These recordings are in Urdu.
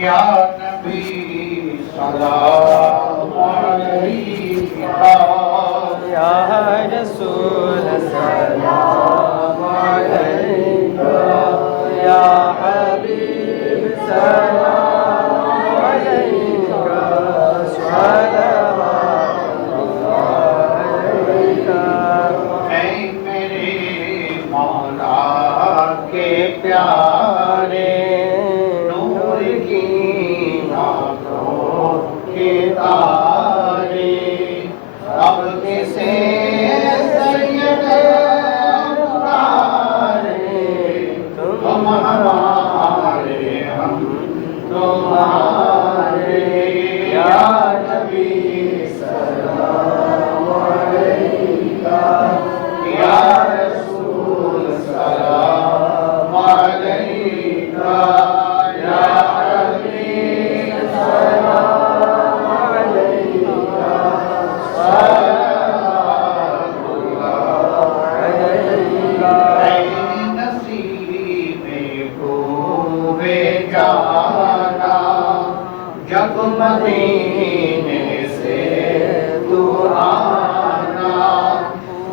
یا نبی سلام علیکہ یا رسول سلام علیکہ یا حبیب سلام علیکہ صلوات اللہ علیکہ اے میرے مولا کے پیارے نور کی آنکھوں کے تارے اب کسے سید پکارے تم ہمارے ہم تمہارے یا نبی سلام علیکہ یا رسول سلام علیکہ یا حبیب سلام علیکہ صلوات اللہ علیکہ اے نصیب خوب جانا جب مدینے سے تو آنا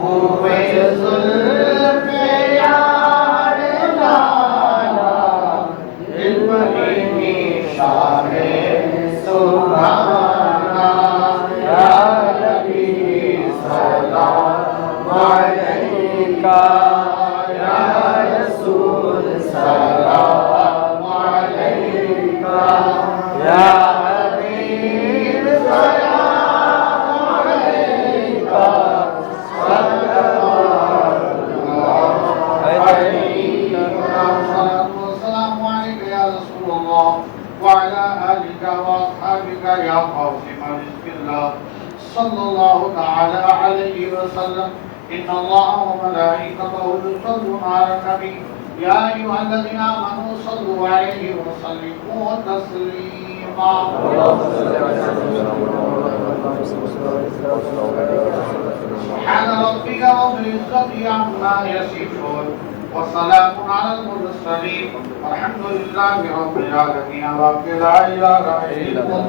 ہوئے زلف یار لانا علم کی شاہ سبحانہ یا نبی سلام علیکہ یا رسول سلام علیکہ یا حبیب سلام علیکہ صلوات اللہ علیکہ والسلام علیکہ یا رسول اللہ وعلى آلك وأصحابك يا قاسم رزق الله صلى الله تعالى عليه وسلم إن الله وملائكته يصلون على النبي يا أيها الذين آمنوا صلوا عليه وسلموا تسليما سبحان ربك رب العزة عما يصفون وسلام على المرسلين والحمد لله رب العالمين لا إله إلا الله